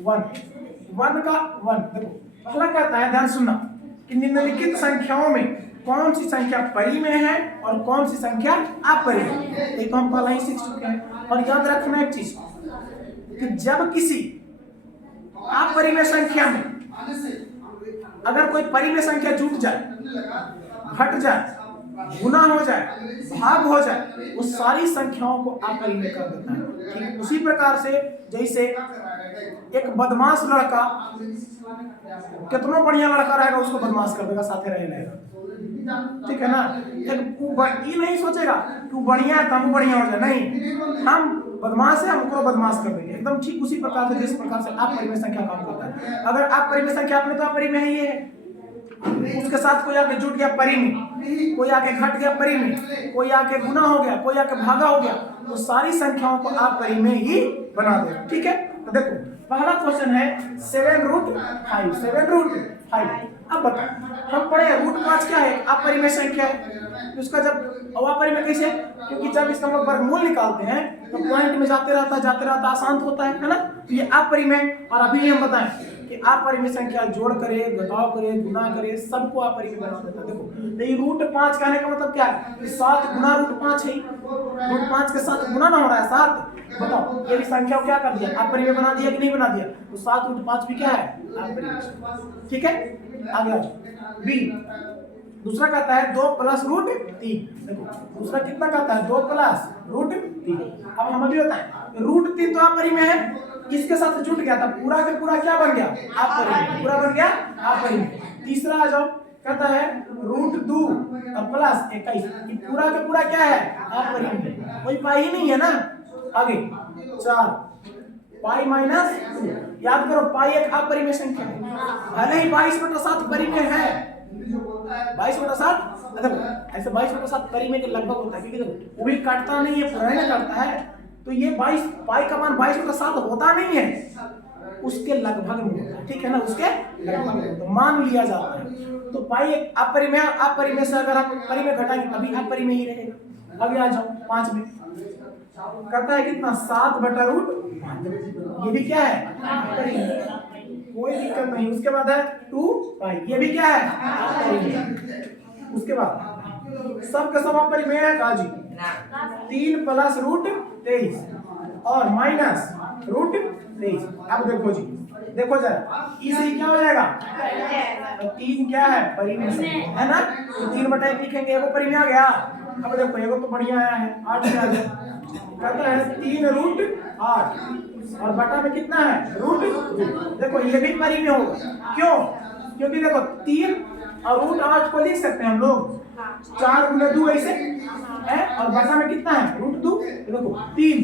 One, one का one. देखो पहला कहता है, ध्यान सुनना, कि निम्नलिखित संख्याओं में कौन सी संख्या परिमेय है और कौन सी संख्या अपरिमेय। एक हम पहले ही सीख चुके हैं। और याद रखना एक चीज, कि जब किसी अपरिमेय संख्या में अगर कोई परिमेय संख्या जुट जाए, घट जाए, गुना हो जाए, भाग हो जाए, वो सारी संख्याओं को अपरिमेय कर देता है। ठीक उसी प्रकार से जैसे एक बदमाश लड़का, कितना बढ़िया लड़का रहेगा उसको बदमाश कर देगा, साथे रहेगा, ठीक है ना। ये नहीं सोचेगा तू बढ़िया है तुम बढ़िया हो जाए, नहीं, हम बदमाश है हमको बदमाश कर देंगे। एकदम ठीक उसी प्रकार से जिस प्रकार से अपरिमेय संख्या काम करता है। अगर अपरिमेय संख्या अपने तो अपरिमेय ही है, उसके साथ कोई आके जुट गया परिमेय, कोई आके घट गया परिमेय, कोई आके गुना हो गया, कोई आके भागा हो गया, तो सारी संख्याओं को अपरिमेय ही बना दे। ठीक है, तो देखो पहला क्वेश्चन है 7√5, 7√5। अब बताओ, हम पढ़े √5 क्या है, अपरिमेय संख्या है। उसका जब अपरिमेय कैसे, क्योंकि जब इसका हम लोग वर्गमूल निकालते हैं तो पॉइंट में जाते रहता आसान होता है ना। तो ये अपरिमेय, और अभी हम बताएं कि अपरिमेय संख्या जोड़ करे, घटाव करे, गुना करे, सबको अपरिमेय बना देता है। देखो ये √5 कहने का मतलब क्या है, 7 गुना √5 है, √5 के साथ गुना ना हो रहा है 7। बताओ ये भी संख्या क्या कर दिया, अपरिमेय बना दिया कि नहीं बना दिया। तो 7√5 भी क्या है, अपरिमेय। ठीक है, आगे आओ। बी दूसरा कहता है 2 + √3। देखो दूसरा कितना कहता है, 2 + √3। अब हम अभी बताएं, √3 तो अपरिमेय है, किसके साथ जुट गया था, पूरा का पूरा क्या बन गया, अपरिमेय, पूरा बन गया अपरिमेय। तीसरा आ जाओ, कहता है √2 + 21, पूरा का पूरा क्या है, अपरिमेय, कोई पाई ही नहीं है ना। आगे 4 पाई -2। याद करो पाई एक अपरिमेय संख्या है, भले ही 22/7 परिमेय है, 22/7। देखो ऐसे 22/7 परिमेय के लगभग होता है, क्योंकि देखो वो भी काटता नहीं है, पूरा ही काटता है। तो ये 22 पाई का मान 22/7 होता नहीं है, उसके लगभग में होता है, ठीक है ना, उसके लगभग में तो मान लिया जाता है। तो पाई एक अपरिमेय, अपरिमेय से अगर आप परिमेय घटाएंगे तभी अपरिमेय ही रहेगा। अभी आ जाओ 5 में, कहता है कितना, 7/√5। ये भी क्या है, अपरिमेय, कोई दिक्कत नहीं। उसके बाद है 2 पाई, ये भी क्या है, अपरिमेय। उसके बाद सब का सब अपरिमेय है काजी, 3 + √23 और -√23। अब देखो जी, देखो जरा इसे क्या हो जाएगा, तो 3 क्या है, परिमेय है ना, तो 3/1 लिखेंगे, एगो परिमेय आ गया। अब देखो एगो तो बढ़िया आया है, 8 में आ गया। कहता है 3√8 और बटा में कितना है, √2। देखो ये भी परिमेय होगा, क्यों, क्योंकि देखो 3 और √8 को लिख सकते हैं हम लोग 4 × 2 ऐसे है, और बटा में कितना है, √2। देखो 3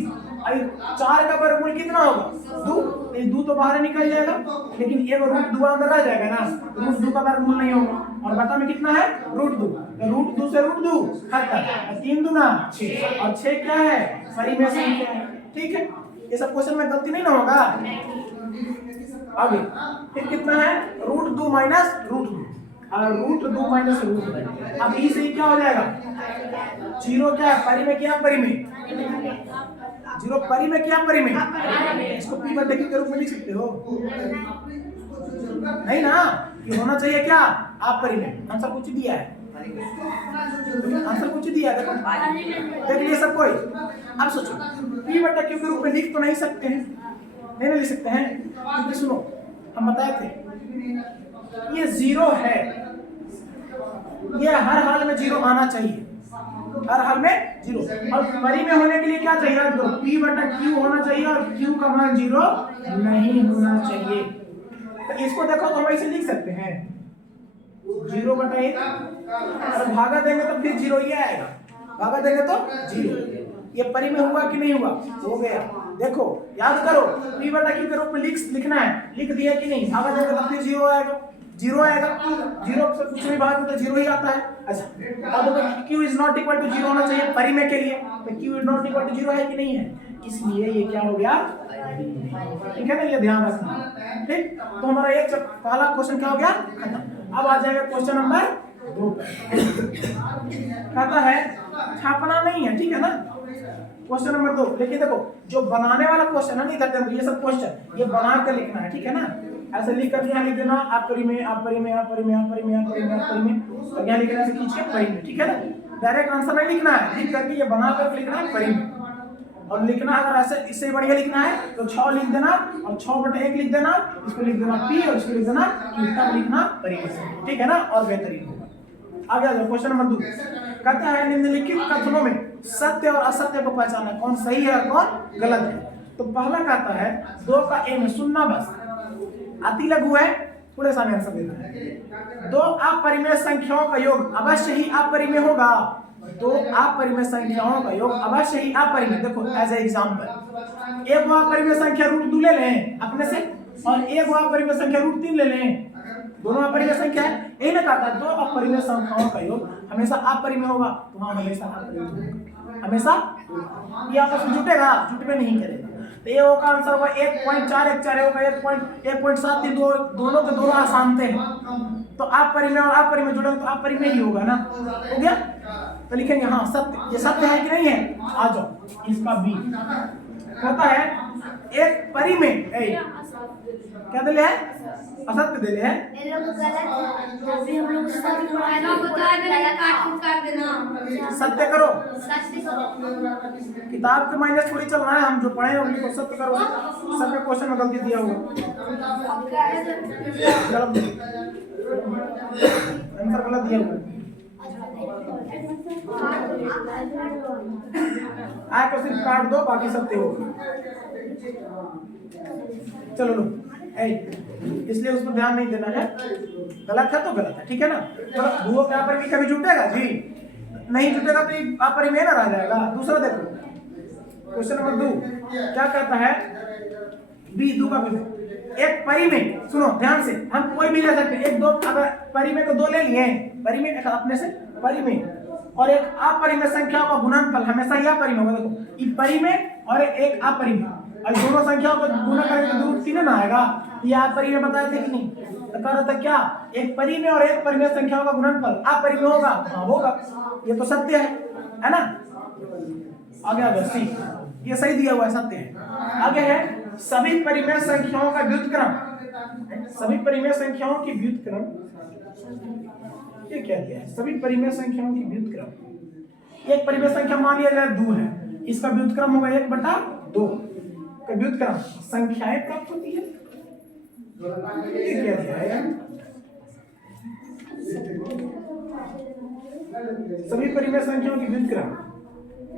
4 का वर्गमूल कितना होगा, 2, ये 2 तो बाहर निकल जाएगा, लेकिन एक √2 अंदर रह जाएगा ना, √2 का वर्गमूल नहीं होगा। और बटा में कितना है, √2, तो √2 से √2 खत्म, 3 दूना 6, और 6 क्या है, परिमेय संख्या है। ठीक है, ये सब क्वेश्चन में गलती नहीं ना होगा। आगे फिर कितना है, √2 - √2, और √2 - √2। अब ई से क्या हो जाएगा, 0 क्या है, परिमेय क्या, परिमेय 0 परिमेय क्या, परिमेय। इसको p बटे q के रूप में लिख सकते हो, नहीं ना, ये होना चाहिए क्या, अपरिमेय। आंसर कुछ दिया है, आंसर कुछ दिया है, देखो देख लिए सब कोई। अब सोचो p बटा q के रूप में लिख तो नहीं सकते हैं, नहीं लिख सकते हैं, क्योंकि सुनो हम बताए थे ये 0 है, ये हर हाल में 0 आना चाहिए, हर हाल में 0। और परिमेय होने के लिए क्या चाहिए, तो p बटा q होना चाहिए, और q का मान 0 नहीं होना चाहिए। तो इसको देखो तो हम ऐसे लिख सकते हैं 0/1, और भागा देंगे तो फिर 0 ही आएगा, भागा देंगे तो 0। ये परिमेय हुआ कि नहीं हुआ, हो गया। देखो याद करो, p बटा q के रूप में लिखना है, लिख दिया कि नहीं, भागा देंगे तो फिर 0 आएगा, 0 आएगा, 0 से कुछ भी भाग में तो 0 ही आता है। अच्छा अब देखो q is not equal to 0 होना चाहिए परिमेय के लिए, तो q is not equal to 0 है कि नहीं है, इसलिए ये क्या हो गया, ठीक है ना, ये ध्यान रखना। ठीक, तो हमारा एक पहला क्वेश्चन क्या हो गया, खत्म। अब आ जाएगा क्वेश्चन नंबर 2 कहता है छापना नहीं है, ठीक है ना, क्वेश्चन नंबर 2 लेकिन देखो जो बनाने वाला क्वेश्चन है नहीं करते ये सब क्वेश्चन ये बना कर लिखना है, ठीक है ना। ऐसे लिख कर यहाँ लिख देना आप परी में आप परी में आप परी में आप परी में आप परी में आप परी में, तो यहाँ लिखना से खींच के परी में, ठीक है ना। डायरेक्ट आंसर नहीं लिखना है, लिख करके ये बना कर लिखना है परी में। और लिखना अगर ऐसे इससे बढ़िया लिखना है तो 6 लिख देना और 6/1 लिख देना, इसको लिख देना p और इसको लिख देना q, तब लिखना परी में, ठीक है ना, और बेहतरीन होगा। आगे आ जाओ क्वेश्चन नंबर 2 कहता है निम्नलिखित कथनों में सत्य और असत्य को पहचानना, कौन सही है और कौन गलत है। तो पहला कहता है 2 का a में सुनना बस अति लघु है, पूरे सामने आंसर देना है। 2 अपरिमेय संख्याओं का योग अवश्य ही अपरिमेय होगा। 2 अपरिमेय संख्याओं का योग अवश्य ही अपरिमेय, देखो एज ए एग्जांपल एक अपरिमेय संख्या √2 ले लें अपने से और एक अपरिमेय संख्या √3 ले लें, दोनों अपरिमेय संख्या है। यही ना कहता है 2 अपरिमेय संख्याओं का योग हमेशा अपरिमेय होगा, तो हाँ हमेशा अपरिमेय होगा, हमेशा ये आपस में जुटेगा, जुटवे नहीं करेगा। तो ये का आंसर होगा 1.414 होगा 1.7, दोनों के दोनों असांते हैं, तो अपरिमेय और अपरिमेय जुड़ेंगे तो अपरिमेय ही होगा ना, हो गया। तो लिखेंगे हाँ सत्य, ये सत्य है कि नहीं है, आ जाओ इसका बी कहता है एक परिमेय क्या दिले है, असत्य दिले है, सत्य करो, किताब के माइनस थोड़ी चलना है, हम जो पढ़े उन्हीं को सत्य करो। सबका क्वेश्चन में गलती दिया हुआ आंसर गलत दिया हुआ आय को सिर्फ काट दो बाकी सत्य हो। चलो लो इसलिए उस पर ध्यान नहीं देना है, गलत है तो गलत है, ठीक है ना। तो भूओं के अपरिमेय कभी जुटेगा जी नहीं जुटेगा तो अपरिमेय ना रह जाएगा। दूसरा देखो क्वेश्चन नंबर 2 क्या कहता है बी 2 का एक परिमेय, सुनो ध्यान से, हम कोई भी ले सकते हैं, एक दो अगर परिमेय को 2 ले लिए परिमेय अपने से परिमेय और एक अपरिमेय संख्या का गुणनफल हमेशा ही अपरिमेय होगा। देखो ये परिमेय और एक अपरिमेय और दोनों संख्याओं को गुणा करेंगे तो √3 ना आएगा, ये अपरिमेय बताए थे कि नहीं। तो कह रहा था क्या एक परिमेय और एक परिमेय संख्याओं का गुणनफल अपरिमेय होगा, हाँ होगा, ये तो सत्य है ना। आगे आ जाओ सी, ये सही दिया हुआ है, सत्य है। आगे है सभी परिमेय संख्याओं का व्युत्क्रम, सभी परिमेय संख्याओं की व्युत्क्रम, ये क्या दिया है, सभी परिमेय संख्याओं की व्युत्क्रम। एक परिमेय संख्या मान लिया जाए 2 है, इसका व्युत्क्रम होगा 1/2 का व्युत्क्रम संख्याएं प्राप्त होती है। ये क्या दिया है, सभी परिमेय संख्याओं की व्युत्क्रम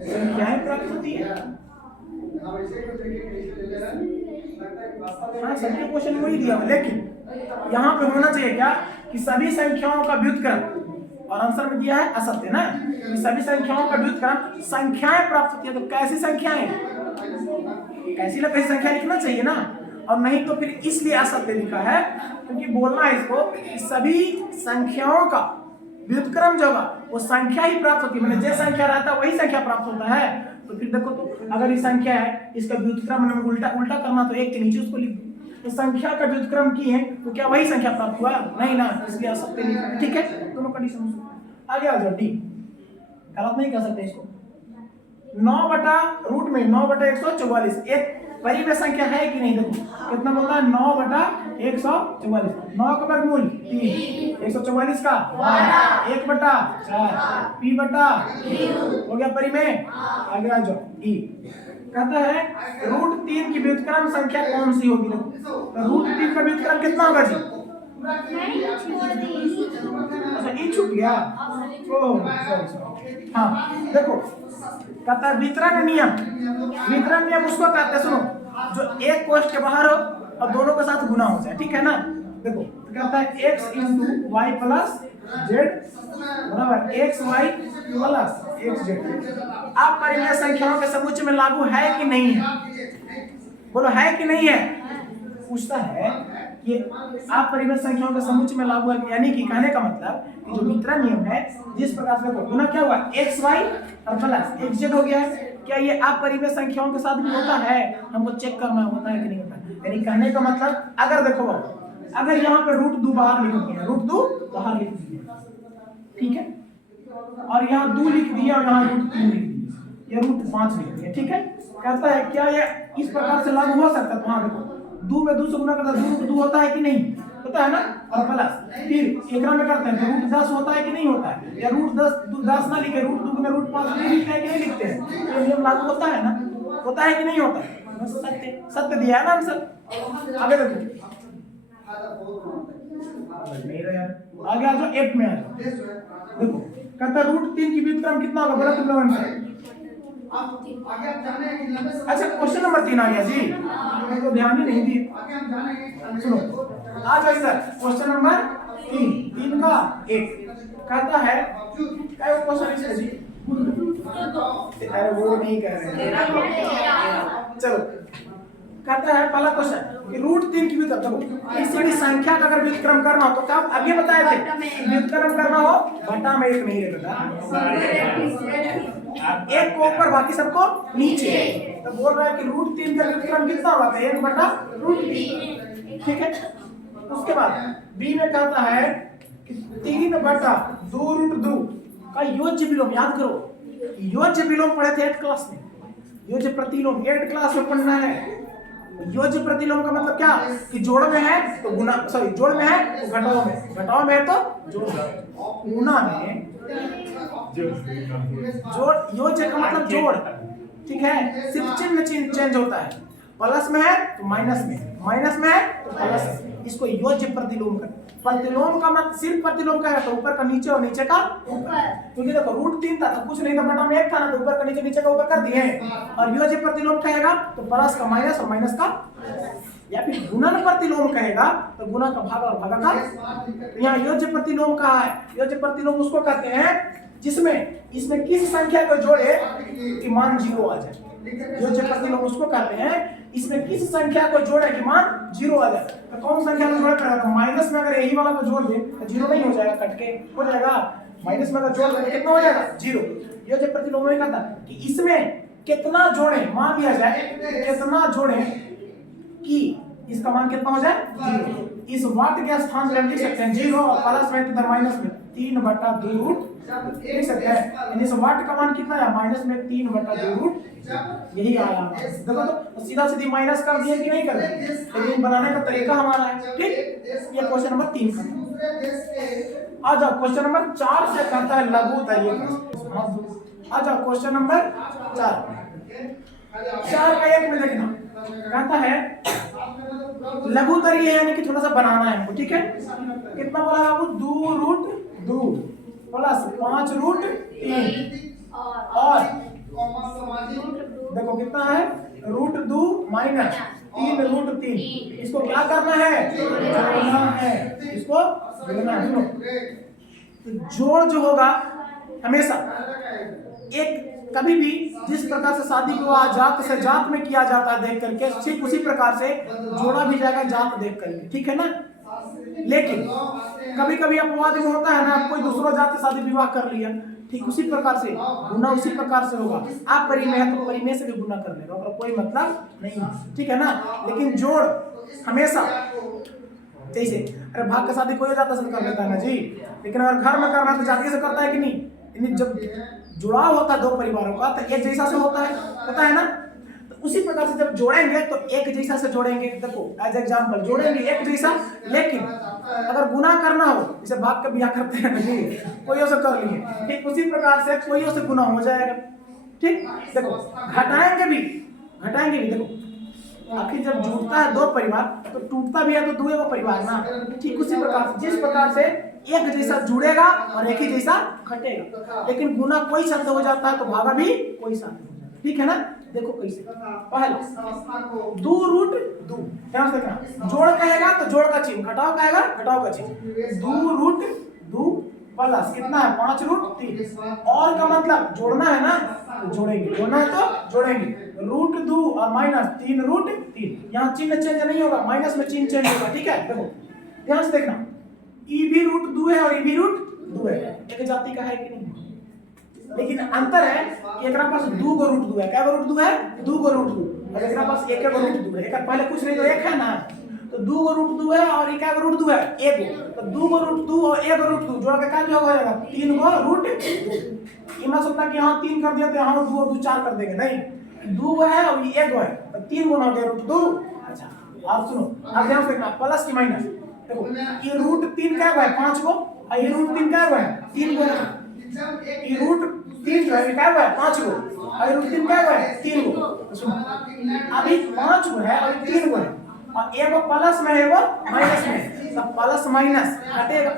संख्याएं प्राप्त होती है। हाँ सभी क्वेश्चन वही दिया हुआ, लेकिन यहाँ पे होना चाहिए क्या कि सभी संख्याओं का व्युत्क्रम, और आंसर में दिया है असत्य ना, कि सभी संख्याओं का व्युत्क्रम संख्याएं प्राप्त होती है। तो कैसी संख्याएं, कैसी ना कैसी संख्या लिखना चाहिए ना, और नहीं तो फिर इसलिए असत्य लिखा है क्योंकि बोलना है इसको कि सभी संख्याओं का व्युत्क्रम जो वो संख्या ही प्राप्त होती है, मतलब जो संख्या रहता है वही संख्या प्राप्त होता है। तो फिर देखो तो अगर ये संख्या है इसका व्युत्क्रम में उल्टा उल्टा करना तो 1 के नीचे उसको लिख दो, तो संख्या का व्युत्क्रम की है तो क्या वही संख्या प्राप्त हुआ, नहीं ना, इसलिए असत्य लिखा है, ठीक है। दोनों कंडीशन आगे आ जाओ डी, गलत नहीं कर सकते इसको। 9/144 एक परिमेय संख्या है कि नहीं, देखो कितना बोलता है 9/144, 9 का वर्गमूल 3, 144 का 1/4 p/q हो गया परिमेय। आगे आ जाओ ई कहता है √3 की व्युत्क्रम संख्या कौन सी होगी, देखो √3 का व्युत्क्रम कितना होगा जी, अच्छा ई छूट गया, ओह सॉरी। हाँ देखो कहता है वितरण नियम उसको कहते हैं, सुनो जो एक कोष्ठ के बाहर हो और दोनों के साथ गुना हो जाए, ठीक है ना। देखो कहता है x × y + z बराबर xy + xz। आप परिमेय संख्याओं के समुच्चय में लागू है कि नहीं है, बोलो है कि नहीं है, पूछता है कि आप परिमेय संख्याओं के समुच्चय में लागू है, यानी कि कहने का मतलब कि जो वितरण नियम है जिस प्रकार से देखो गुना क्या हुआ xy और प्लस xz हो गया है, क्या ये आप परिमेय संख्याओं के साथ भी होता है, हमको चेक करना होता है कि नहीं होता है। यानी कहने का मतलब अगर देखो अगर यहाँ पे √2 बाहर लिख दिया, √2 बाहर लिख दिया, ठीक है, और यहाँ 2 लिख दिया और यहाँ √3 लिख दिया, ये √5 लिख दिया, ठीक है। कहता है क्या ये इस प्रकार से लागू हो सकता है? तो हाँ देखो, 2 में 2 से गुना करता है 2 होता है कि नहीं होता है ना, और प्लस फिर एकरा में करते हैं तो √10 होता है कि नहीं होता है, या √10 ना लिखे √2 में √5 नहीं लिखते हैं कि नहीं लिखते हैं, ये नियम लागू होता है ना, होता है कि नहीं होता है? सत्य सत्य दिया है ना आंसर। आगे देखो, नहीं रहा यार, आगे आ जाओ, F में आ जाओ। देखो कहता है √3 की व्युत्क्रम कितना होगा, बोला तुम लोगों ने। अच्छा क्वेश्चन नंबर 3 आ गया जी, तो ध्यान ही नहीं दिए। सुनो आ जाओ इधर, क्वेश्चन नंबर 3 का 1 कहता है, क्या क्वेश्चन इसका जी? अरे वो नहीं कह रहे हैं, चलो कहता है पहला क्वेश्चन कि √3 की व्युत्क्रम, देखो किसी भी संख्या का अगर व्युत्क्रम करना हो तो क्या आगे बताए थे, व्युत्क्रम करना हो बटा में 1 नहीं रहेगा, एक को ऊपर बाकी सबको नीचे, तो बोल रहा है कि √3 का व्युत्क्रम कितना होगा, 1 बटा √3, ठीक है। उसके बाद बी में कहता है कि 3 बटा 2√2 का योज्य विलोम, याद करो योज्य विलोम पढ़े थे 8 क्लास में, योज्य प्रतिलोम 8 क्लास में पढ़ना है। योज्य प्रतिलोम का मतलब क्या कि जोड़ में है तो गुना, सॉरी जोड़ में है तो घटाओ में, घटाओ में है तो जोड़ में, गुना में जोड़, योज्य का मतलब जोड़, ठीक है, सिर्फ चिन्ह चेंज होता है, प्लस में है तो माइनस में, माइनस में है तो प्लस में, इसको योज्य प्रतिलोम कर। प्रतिलोम का मतलब सिर्फ प्रतिलोम का है तो ऊपर का नीचे और नीचे का ऊपर, क्योंकि देखो √3 था तो कुछ नहीं था, बटा में 1 था ना, तो ऊपर का नीचे, नीचे का ऊपर कर दिए। और योज्य प्रतिलोम कहेगा तो प्लस का माइनस और माइनस का, या फिर गुणन प्रतिलोम कहेगा तो गुना का भाग और भागाकार। यहाँ योज्य प्रतिलोम का है, योज्य प्रतिलोम उसको कहते हैं जिसमें इसमें किस संख्या को जोड़े कि मान 0 आ जाए, योज्य प्रतिलोम उसको कहते हैं इसमें किस संख्या को जोड़े कि मान 0 आ जाए। तो कौन संख्या को जोड़ करेगा, तो माइनस में अगर यही वाला को जोड़ दे तो 0 नहीं हो जाएगा, कट के हो जाएगा, माइनस में अगर जोड़ दे तो कितना हो जाएगा 0। योज्य प्रतिलोम में कहता है कि इसमें कितना जोड़े, मान लिया जाए कितना जोड़े कि इसका मान कितना हो जाए 0, इस वाट के स्थान पर लिख सकते हैं 0 और प्लस में इधर माइनस में 3 बटा 2 लिख सकते हैं, इस वाट का मान कितना है, माइनस में 3 बटा 2 यही आया। देखो तो सीधा सीधी माइनस कर दिए कि नहीं कर दिए, लेकिन बनाने का तरीका हमारा है, ठीक। ये क्वेश्चन नंबर 3 का। आ जाओ क्वेश्चन नंबर 4 से कहता है लघु तरीके। आ जाओ क्वेश्चन नंबर 4 का 1 में देखना कहता है लघु तरीके यानी कि थोड़ा सा बनाना है हमको, ठीक है। कितना बोला बाबू, 2√2 प्लस 5√3 और देखो कितना है √2 माइनस 3√3, इसको क्या करना है, जोड़ना है, इसको जोड़ना है। सुनो तो जोड़ जो होगा हमेशा एक, कभी भी जिस प्रकार से शादी विवाह जात से जात में किया जाता है देख करके, ठीक उसी प्रकार से जोड़ा भी जाएगा जात देख करके, ठीक है ना। लेकिन कभी कभी अपवाद में होता है ना, कोई दूसरा जात से शादी विवाह कर लिया, ठीक उसी प्रकार से गुना उसी प्रकार से होगा। आप परिमेय है तो परिमेय से भी गुना कर लेगा, और कोई मतलब नहीं, ठीक है ना। लेकिन जोड़ हमेशा जैसे, अरे भाग का शादी कोई जाता से कर लेता है ना जी, लेकिन अगर घर में करना तो जाति से करता है कि नहीं। जब जुड़ाव होता है दो परिवारों का तो एक जैसा से होता है ना। तो उसी प्रकार से जब जोड़ेंगे तो एक जैसा से जोड़ेंगे। देखो एज एग्जांपल जोड़ेंगे एक जैसा, लेकिन अगर गुना करना हो जैसे भाग का ब्याह करते हैं जी, कोई से कर लिए, ठीक उसी प्रकार से कोई से गुना हो जाएगा, ठीक। देखो घटाएंगे भी देखो आखिर जब जुड़ता है दो परिवार तो टूटता भी है तो दो एगो परिवार ना, ठीक उसी प्रकार से जिस प्रकार से एक जैसा जुड़ेगा और एक ही जैसा घटेगा, लेकिन गुना कोई शब्द हो जाता है तो भागा भी कोई शब्द हो जाता है, ठीक है ना। देखो कैसे, पहला 2√2 ध्यान से देखना, जोड़ कहेगा तो जोड़ का चिन्ह, घटाओ कहेगा घटाओ का चिन्ह, 2√2 प्लस कितना है 5√3, और का मतलब जोड़ना है ना तो जोड़ेंगे, जोड़ना है तो जोड़ेंगे, √2 और माइनस 3√3, यहाँ चिन्ह चेंज नहीं होगा, माइनस में चिन्ह चेंज होगा, ठीक है। देखो ध्यान से देखना, ई भी √2 है और ई भी √2 है, एक जाति का है कि नहीं, लेकिन अंतर है कि एकरा पास 2 गो √2 है, क्या गो √2 है 2 गो √2, और एकरा पास 1 गो √2 है, एक पहले कुछ नहीं तो एक है ना, तो दो गो रूट दो है और एक रूट दो है एक गो, तो दो गो रूट दो और एक रूट दो जोड़ के क्या जो हो जाएगा 3 गो रूट। ये मत सोचना कि यहाँ 3 कर दिया तो यहाँ 2 2 4 कर देंगे, नहीं, 2 गो है और ये 1 गो है तो 3 गुना हो गया रूट 2। अच्छा आप सुनो, आप ध्यान से देखना प्लस की माइनस, देखो ये रूट 3 क्या है 5 गो और ये रूट 3 क्या है 3 गो, ये रूट 3 जो है क्या है 5 गो और ये रूट 3 क्या है 3 गो। सुनो अभी 5 गो है और 3 गो है और एक प्लस में है वो माइनस में, तो प्लस माइनस घटेगा,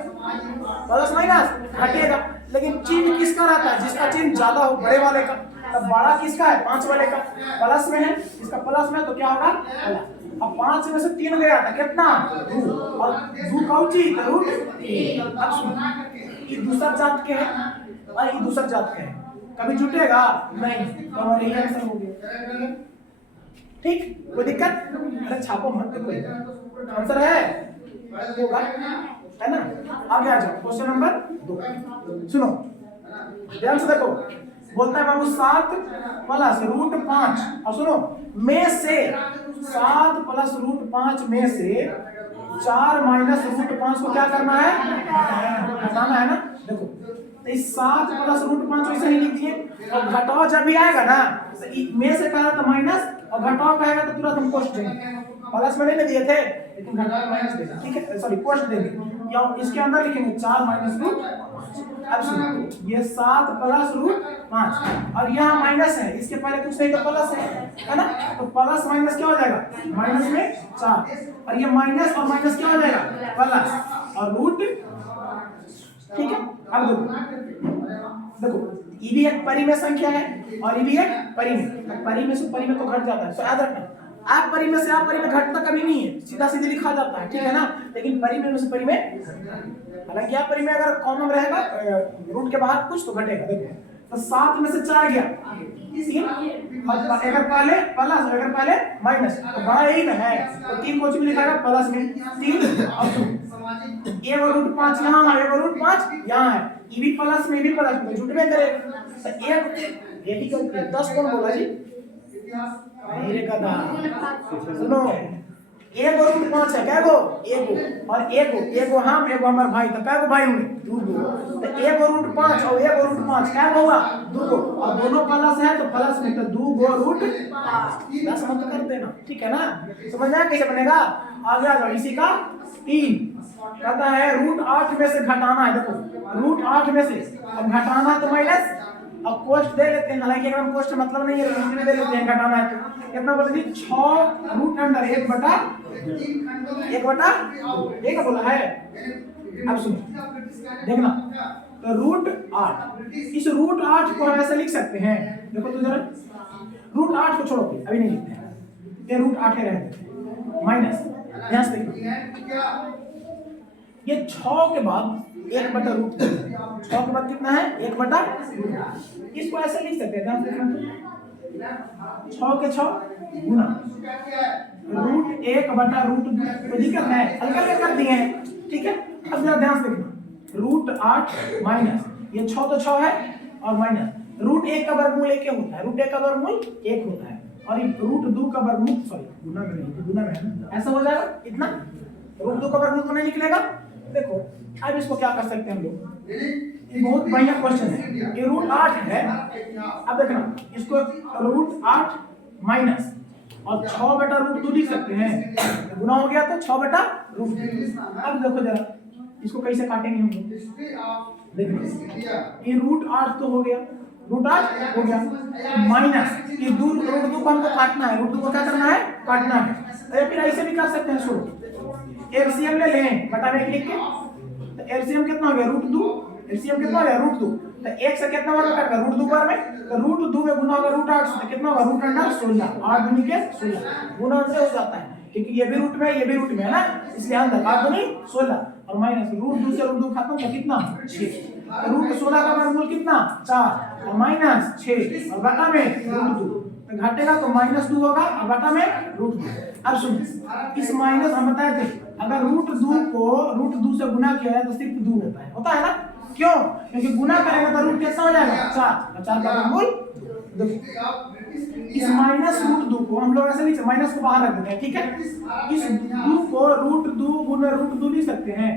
प्लस माइनस घटेगा, लेकिन चिन्ह किसका रहता है जिसका चिन्ह ज्यादा हो बड़े वाले का, तो बड़ा किसका है 5 वाले का, प्लस में है, इसका प्लस में तो क्या होगा प्लस। अब 5 में से 3 गया था कितना 2 और 2 कौची रूट 3। अब सुनो ये दूसरा जात के है और ये दूसरा जात के है, कभी जुटेगा नहीं, तो हमारे यही आंसर हो गया। ठीक कोई दिक्कत, अरे छापो मत देखो आंसर है होगा है ना। आगे आ जाओ क्वेश्चन नंबर 2, सुनो ध्यान से देखो, बोलता है बाबू 7 प्लस रूट 5 और सुनो में से 7 प्लस रूट 5 में से 4 माइनस रूट 5 को क्या करना है घटाना है ना। देखो तो इस 7 प्लस रूट 5 वैसे ही लिख दिए और घटाओ जब भी आएगा ना तो में से कहा तो माइनस और घटाओ कहेगा तो तुरंत हम पोस्ट देंगे, प्लस में नहीं दिए थे लेकिन घटाओ माइनस देगा, ठीक है सॉरी पोस्ट देंगे या इसके अंदर लिखेंगे 4 माइनस रूट। अब सुनो ये 7 प्लस रूट 5 और यहाँ माइनस है, इसके पहले कुछ नहीं तो प्लस है ना, तो प्लस माइनस क्या हो जाएगा माइनस में 4 और ये माइनस और माइनस क्या हो जाएगा प्लस और रूट, ठीक है। अब देखो ये भी एक परिमेय संख्या है और ये भी एक परिमेय, परिमेय से परिमेय तो घट जाता है, तो याद रखना आप परिमेय से आप परिमेय घटता कभी नहीं है, सीधा सीधे लिखा जाता है, ठीक है ना, लेकिन परिमेय में से परिमेय, हालांकि आप परिमेय अगर कॉमन रहेगा रूट के बाहर कुछ तो घटेगा। देखो तो 7 में से 4 गया 3 और अगर पहले प्लस अगर पहले माइनस तो बड़ा यही ना है, तो 3 को भी लिखा प्लस में 3 और ये रूट 5 यहाँ है, ये रूट 5 यहाँ है, ये भी प्लस में भी प्लस में जुट में करेगा तो एक ही करके 10 कौन बोला जी धीरे का था। सुनो एक रूट 5 है क्या गो एक और एक हम एक हमारे भाई तो क्या गो भाई होंगे 2 गो, तो एक रूट 5 और एक रूट 5 क्या होगा 2 गो और दोनों प्लस है तो प्लस में तो 2 गो रूट 10 मत कर देना, ठीक है ना, समझ आया कैसे बनेगा। आगे आ जाओ इसी का 3 कहता है रूट 8 में से घटाना है, देखो रूट 8 में से अब घटाना है तो माइनस अब कोष्ट दे लेते हैं, हालांकि अगर हम कोष्ट मतलब नहीं है रूट में दे लेते हैं, घटाना है तो कितना बोला जी 6 रूट अंडर 1 बटा एक बोला है। अब सुनो देखना तो रूट 8, इस रूट 8 को हम ऐसे लिख सकते हैं, देखो तो जरा रूट 8 को छोड़ो अभी नहीं लिखते हैं, ये रूट 8 है रहते माइनस, ध्यान से देखो ये 6 के बाद 1 बटा रूट 6 के बाद कितना है 1 बटा, इसको ऐसे लिख सकते हैं ध्यान से देखना 6 के 6 गुना रूट 1 बटा रूट 2, तो दिक्कत है हल्का हल्का कर दिए हैं, ठीक है। अब जरा ध्यान से देखना रूट 8 माइनस ये 6 तो 6 है और माइनस रूट 1 का वर्गमूल 1 होता है, रूट 1 का वर्गमूल 1 होता है और ये रूट 2 का वर्गमूल सॉरी गुना में नहीं गुना में ऐसा हो जाएगा इतना, रूट 2 का वर्गमूल तो नहीं निकलेगा। देखो अब इसको क्या कर सकते हैं हम लोग, ये बहुत बढ़िया क्वेश्चन है, ये रूट 8 है, अब देखना इसको रूट 8 माइनस और 6 बटा रूट 2 लिख सकते हैं, गुना हो गया तो 6 बटा रूट 2। अब देखो जरा इसको कैसे काटेंगे हम लोग, देखो ये रूट 8 तो हो गया, रूट 8 हो गया माइनस ये रूट 2 को हमको काटना है, रूट 2 को क्या करना है काटना है, तो फिर ऐसे भी कर सकते हैं, सुनो एलसीएम ले लें बटा में लिख के, तो एलसीएम कितना हो गया रूट 2, एलसीएम कितना हो गया रूट 2, तो 1 से कितना वर्ग कटेगा रूट 2 पर में, तो रूट 2 में गुना होगा रूट 8 से कितना होगा रूट अंडर 16, 8 दूनी के 16 गुना से हो जाता है क्योंकि ये भी रूट में ये भी रूट में है ना, इसलिए अंदर 8 दूनी 16 और माइनस रूट 2 से रूट 2 खत्म तो कितना 6, रूट 16 का वर्गमूल कितना 4 और माइनस 6 और बटा में रूट 2, तो घटेगा तो माइनस 2 होगा और बटा में रूट 2। अब सुनिए इस माइनस हम बताए थे अगर रूट 2 को रूट 2 से गुना किया जाए तो सिर्फ 2 होता है ना, क्यों क्योंकि गुना करेंगे तो रूट कितना हो जाएगा 4 और 4 का वर्गमूल। देखो इस माइनस रूट 2 को हम लोग ऐसे नहीं माइनस को बाहर रख देते हैं, ठीक है, इस 2 को गुने रूट 2 लिख सकते हैं,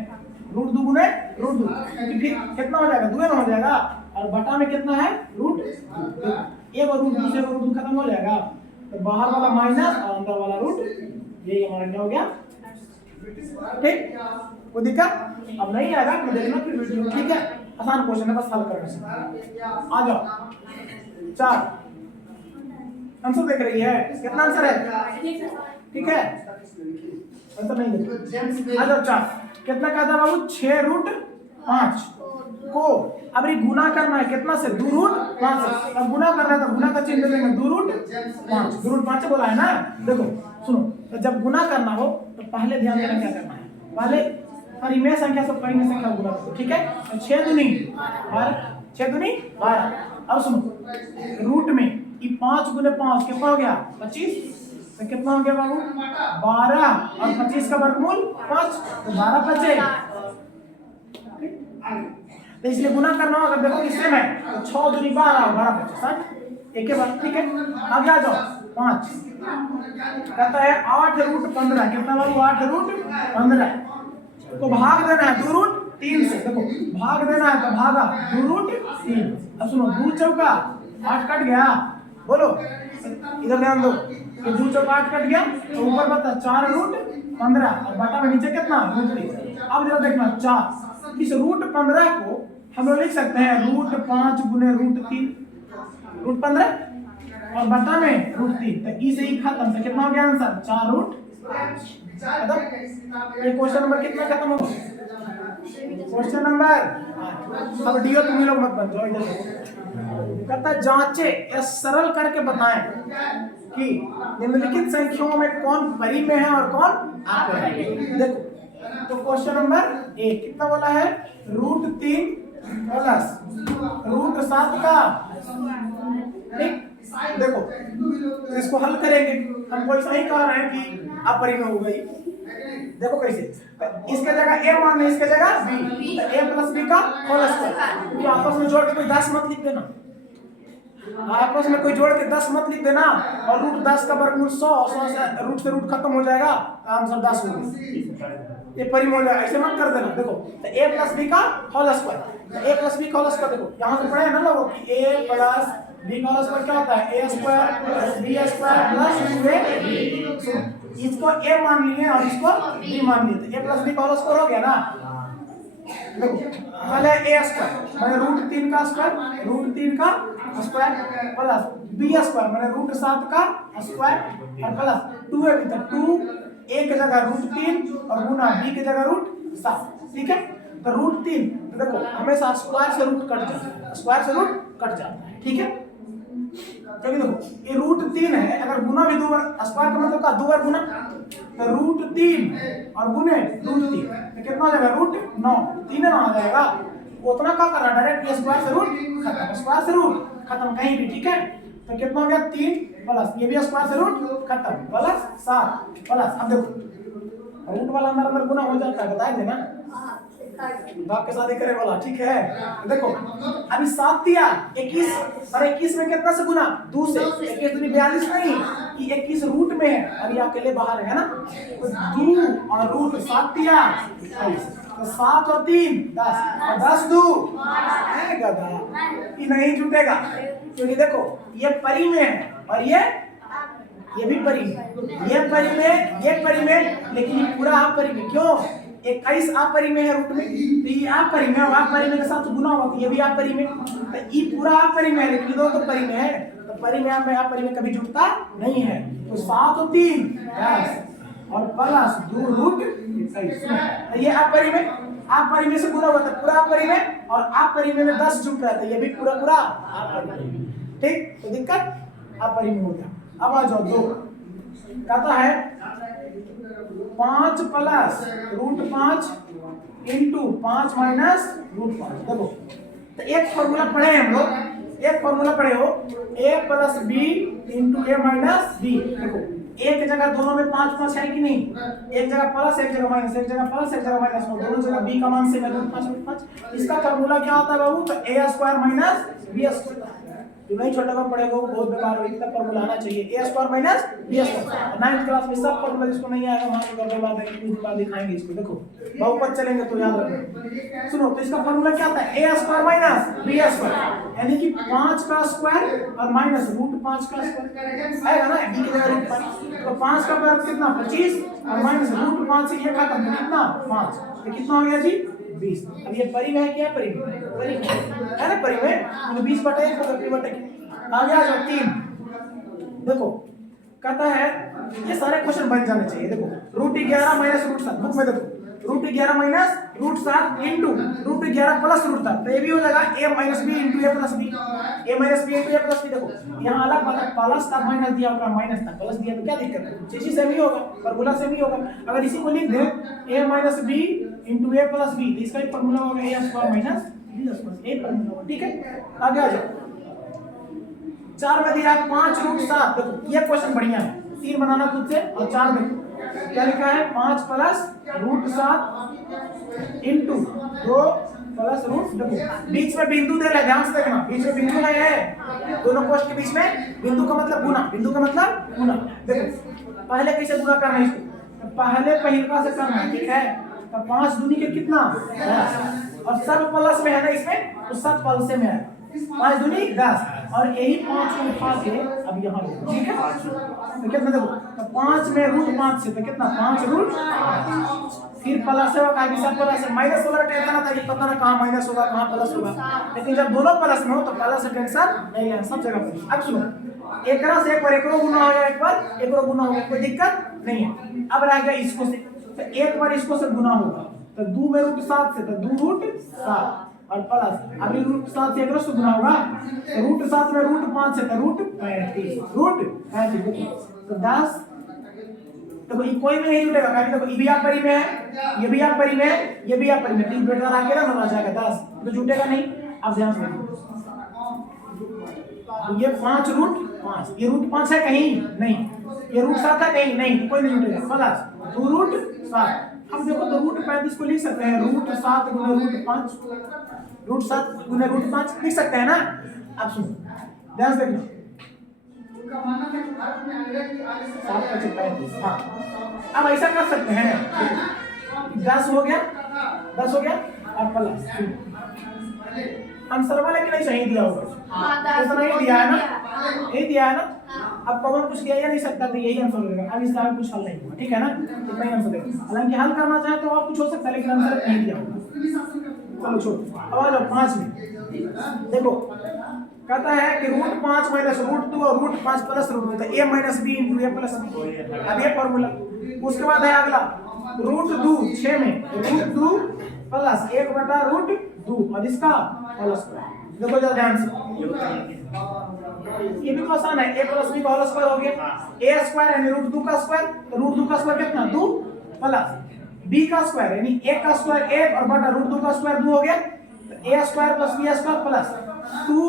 रूट 2 गुने रूट 2, क्योंकि फिर कितना हो जाएगा, 2 हो जाएगा, और बटा में कितना है रूट 2, एक और रूट 2 से रूट 2 खत्म हो जाएगा, तो बाहर वाला माइनस और अंदर वाला रूट, यही हमारा क्या हो गया, ठीक। कोई दिक्कत अब नहीं आएगा तो देखना फिर वीडियो, ठीक है। आसान क्वेश्चन है, बस हल करना है। आ जाओ 4 आंसर देख रही है, कितना आंसर है, ठीक है, आंसर नहीं देखो। आ जाओ 4 कितना का था बाबू, 6 रूट 5 को अब ये गुना करना है कितना से, 2 रूट 5 से। अब गुना करना है तो गुना का चिन्ह देंगे, 2 रूट 5, 2 रूट 5 बोला है ना। देखो सुनो, तो जब गुना करना हो तो पहले ध्यान देना क्या करना है, पहले परिमेय संख्या से परिमेय संख्या गुना करो, ठीक है। तो 6 दूनी 12, 6 दूनी 12। अब सुनो रूट में ये 5 गुने 5 कितना हो गया, 25, तो कितना हो गया बाबू, 12 और 25 का वर्गमूल 5, तो 12 बचे। तो इसलिए गुना करना होगा, देखो किससे में, तो 6 दूनी 12 और 12 बचे 60, एक के बाद, ठीक है। आगे आ जाओ 5 कहता है 8 रूट 15, कितना बाबू, 8 रूट 15 को भाग देना है 2 रूट 3 से, देखो भाग देना है तो भागा 2 रूट 3। अब सुनो 2 चौका 8 कट गया, बोलो इधर ध्यान दो, कि 2 चौका 8 कट गया, तो ऊपर बता 4 रूट 15 और बटा में नीचे कितना, रूट 3। अब जरा देखना 4, इस रूट 15 को हम लोग लिख सकते हैं रूट 5 गुने रूट 3, रूट 15 और बटा में रूट 3, तो ई से ही खत्म, तो कितना हो गया आंसर, 4 रूट। ये क्वेश्चन नंबर कितना खत्म होगा, क्वेश्चन नंबर। अब डीओ तुम लोग मत बन जाओ, इधर कहता है जांचे या सरल करके बताएं कि निम्नलिखित संख्याओं में कौन परिमेय है और कौन अपरिमेय। देखो तो क्वेश्चन नंबर 1 कितना बोला है, रूट 3 प्लस रूट 7 का, ठीक। देखो इसको हल करेंगे, हम कोई सही कह रहे हैं कि अपरिमेय हो गई, देखो कैसे, इसके जगह a मान इसके जगह b, तो a प्लस b का होल स्क्वायर, क्योंकि आपस में जोड़ के कोई 10 मत लिख देना, आपस में कोई जोड़ के 10 मत लिख देना, और रूट 10 का वर्गमूल 100 से रूट खत्म हो जाएगा, आंसर 10 हो गया, ये परिमेय हो जाएगा, ऐसे मत कर देना। देखो तो a प्लस b का होल स्क्वायर, तो a प्लस b का होल स्क्वायर, देखो यहाँ से पढ़े हैं ना लोगों कि a प्लस b का होल स्क्वायर क्या होता है, a square plus b square plus 2ab, इसको a मान लिए और इसको b मान लिए, तो a प्लस b का होल स्क्वायर हो गया ना। देखो पहले a स्क्वायर माने रूट 3 का स्क्वायर, रूट 3 का स्क्वायर प्लस b स्क्वायर माने रूट 7 का स्क्वायर और प्लस 2ab, तो 2 a की जगह रूट 3 और गुना b की जगह रूट 7, ठीक है। तो रूट 3, तो देखो हमेशा स्क्वायर से रूट कट जाता है, स्क्वायर से रूट कट जाता है, ठीक है। क्योंकि देखो ये रूट 3 है, अगर गुना भी 2 बार, स्क्वायर का मतलब का 2 बार गुना, तो रूट 3 और गुने रूट 3, तो कितना हो जाएगा, रूट 9, 3 ना आ जाएगा, उतना का करना डायरेक्ट, ये स्क्वायर से रूट खत्म, स्क्वायर से रूट खत्म कहीं भी, ठीक है। तो कितना हो गया 3 प्लस ये भी स्क्वायर से रूट खत्म प्लस 7 प्लस, अब देखो रूट वाला अंदर अंदर गुना हो जाता है, बताए थे ना, बाप के शादी करे वाला, ठीक है। देखो अभी 7 दिया 21 और 21 में कितना से गुना, 2 से, 21 दूनी 42 नहीं, ये 21 रूट में है, अभी अकेले बाहर है ना, तो 2 और रूट 7 दिया 28, तो 7 और 3 10 और 10 2 है गधा, ये नहीं जुटेगा, क्योंकि देखो ये परिमेय है और ये भी परिमेय, ये परिमेय, लेकिन ये पूरा अपरिमेय, क्यों, 21 अपरिमेय है रूट में, तो ये अपरिमेय और अपरिमेय के साथ गुना होगा, तो ये भी अपरिमेय, तो ये पूरा अपरिमेय है, लेकिन दो तो परिमेय है, तो परिमेय में अपरिमेय कभी जुटता नहीं है, तो 7 और 3 10 और प्लस 2 रूट 21, तो ये अपरिमेय से गुना होता है, पूरा अपरिमेय, और अपरिमेय में 10 जुट रहा है, तो ये भी पूरा अपरिमेय, ठीक। तो दिक्कत अपरिमेय हो गया। अब आ जाओ 2, कहता है 5 plus root 5 into 5 minus root 5। देखो तो एक फॉर्मूला पढ़े हम लोग, एक फॉर्मूला पढ़े हो, a plus b into a minus b। देखो एक जगह दोनों में 5 5 है कि नहीं, एक जगह प्लस एक जगह माइनस, एक जगह प्लस एक जगह माइनस, दोनों जगह b का मान सेम है, 5 5। इसका फॉर्मूला क्या होता है बाबू, तो a square minus b square, जो नहीं छोटा का पड़ेगा वो बहुत बेकार होगी, इतना फॉर्मूला आना चाहिए a square minus b square. 9th class में सब फॉर्मूला जिसको नहीं आएगा वहां पे करके बाद कुछ दिन बाद दिखाएंगे इसको। देखो बहुपद चलेंगे तो याद रखना। सुनो तो इसका फॉर्मूला क्या था, ए स्क्वायर माइनस बी स्क्वायर, यानी कि 5 का स्क्वायर और माइनस रूट 5 का स्क्वायर आएगा ना, बी की जगह रूट 5, तो 5 का वर्ग कितना 25 और माइनस रूट 5 से ये खत्म तो कितना 5, तो कितना हो गया जी 20। अब ये परिमेय है क्या, परिमेय है ना, परिमेय तो 20/1 होगा, p/1 आगे आ जाओ 3। देखो कहता है ये सारे क्वेश्चन बन जाने चाहिए। देखो √11 माइनस √7, बुक में देखो √11 माइनस √7 इंटू √11 प्लस √7, तो ये भी हो जाएगा a minus b into a plus b, a minus b into a plus b। देखो यहाँ अलग बात है, प्लस था माइनस दिया होगा, माइनस था प्लस दिया तो क्या दिक्कत है, चीज सेम ही होगा, फॉर्मूला सेम ही होगा। अगर इसी को लिख दें a minus b into a plus b, तो इसका भी फॉर्मूला होगा a square minus b square, ये फॉर्मूला होगा। ठीक है आगे आ जाओ। 4 में दिया 5 √7, देखो ये क्वेश्चन बढ़िया है, 3 बनाना खुद से, और 4 में क्या लिखा है 5 प्लस √7 इंटू 2 प्लस रूट, देखो बीच में बिंदु दे रहा है, ध्यान से देखना बीच में बिंदु है, दोनों कोष्ठ के बीच में बिंदु का मतलब गुना, बिंदु का मतलब गुना। देखो पहले कैसे गुना करना है इसको, तो पहले पहिलका से करना है, ठीक है, तो 5 दूनी के कितना 10, और सब प्लस में है ना इसमें, तो सब प्लस से में है, 5 दूनी 10, और यही 5 को उठा के अब यहाँ ठीक है, तो कितना देखो तो 5 में √5 से तो कितना 5 √5, फिर प्लस होगा काहे सब प्लस है, माइनस वाला टेंशन आता है कि पता ना कहाँ माइनस होगा कहाँ प्लस होगा, लेकिन जब दोनों प्लस में हो तो प्लस से टेंशन नहीं है, सब जगह पर। अब सुनो एकरा से एक बार एकरो गुना हो गया, एक बार एकरो गुना हो गया, कोई दिक्कत नहीं है। अब रह गया इसको से, तो एक बार इसको से गुना होगा तो 2 में √7 से तो 2 √7 और प्लस अभी √7 से एकरो से गुना होगा, तो √7 में √5 से तो √35 तो 10। देखो ये कोई भी नहीं जुटेगा, क्योंकि देखो ये भी आप परिमेय है, ये भी आप परिमेय है, ये भी आप परिमेय, 3 बेटा आगे ना हो जाएगा 10, तो जुटेगा नहीं। अब ध्यान से तो ये 5 √5, ये √5 है कहीं नहीं, ये √7 है कहीं नहीं, कोई नहीं जुटेगा, प्लस 2 √7। अब देखो तो √35 को लिख सकते हैं, √7 गुने √5, √7 गुने √5 लिख सकते हैं ना। अब सुनो ध्यान से देखना, 7 हाँ अब ऐसा कर सकते हैं, 10 हो गया और प्लस आंसर वाले के नहीं सही दिया होगा, ऐसा नहीं दिया है ना, यही दिया है ना। अब कौन कुछ किया नहीं सकता तो यही आंसर होगा। अब इसका कुछ हल नहीं हुआ, ठीक है ना, इतना ही आंसर देगा। हालांकि हल करना चाहे तो और कुछ हो सकता है, लेकिन आंसर नहीं दिया होगा। चलो छोड़ो, अब आ जाओ 5 में। देखो कहता है कि √5 माइनस √2 और √5 प्लस √2, तो a minus b into a plus b, अब ये फॉर्मूला। उसके बाद है अगला √2 6 में √2 प्लस 1/√2 और इसका प्लस। देखो जरा ध्यान से, ये भी तो आसान है, a प्लस b का होल स्क्वायर हो गया, a स्क्वायर यानी √2 का स्क्वायर, तो √2 का स्क्वायर कितना 2 प्लस b का स्क्वायर यानी 1 का स्क्वायर 1 और बटा √2 का स्क्वायर 2 हो गया, तो a square plus b square plus 2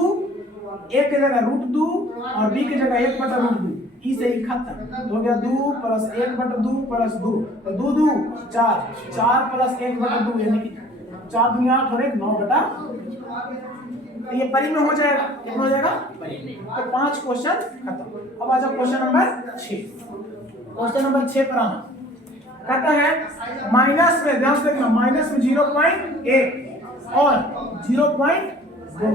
a की जगह √2 और b की जगह 1/√2, ई से ही खत्म हो गया, 2 प्लस 1/2 प्लस 2, तो 2 2 4 4 प्लस 1/2 यानी कि 4 दूनी 8 और 1 9/, तो ये परिमेय हो जाएगा, कितना हो जाएगा परिमेय। तो 5 क्वेश्चन खत्म। अब आ जाओ क्वेश्चन नंबर 6। क्वेश्चन नंबर 6 पर आना, कहता है माइनस में, ध्यान से देखना, माइनस में 0.1 और 0.2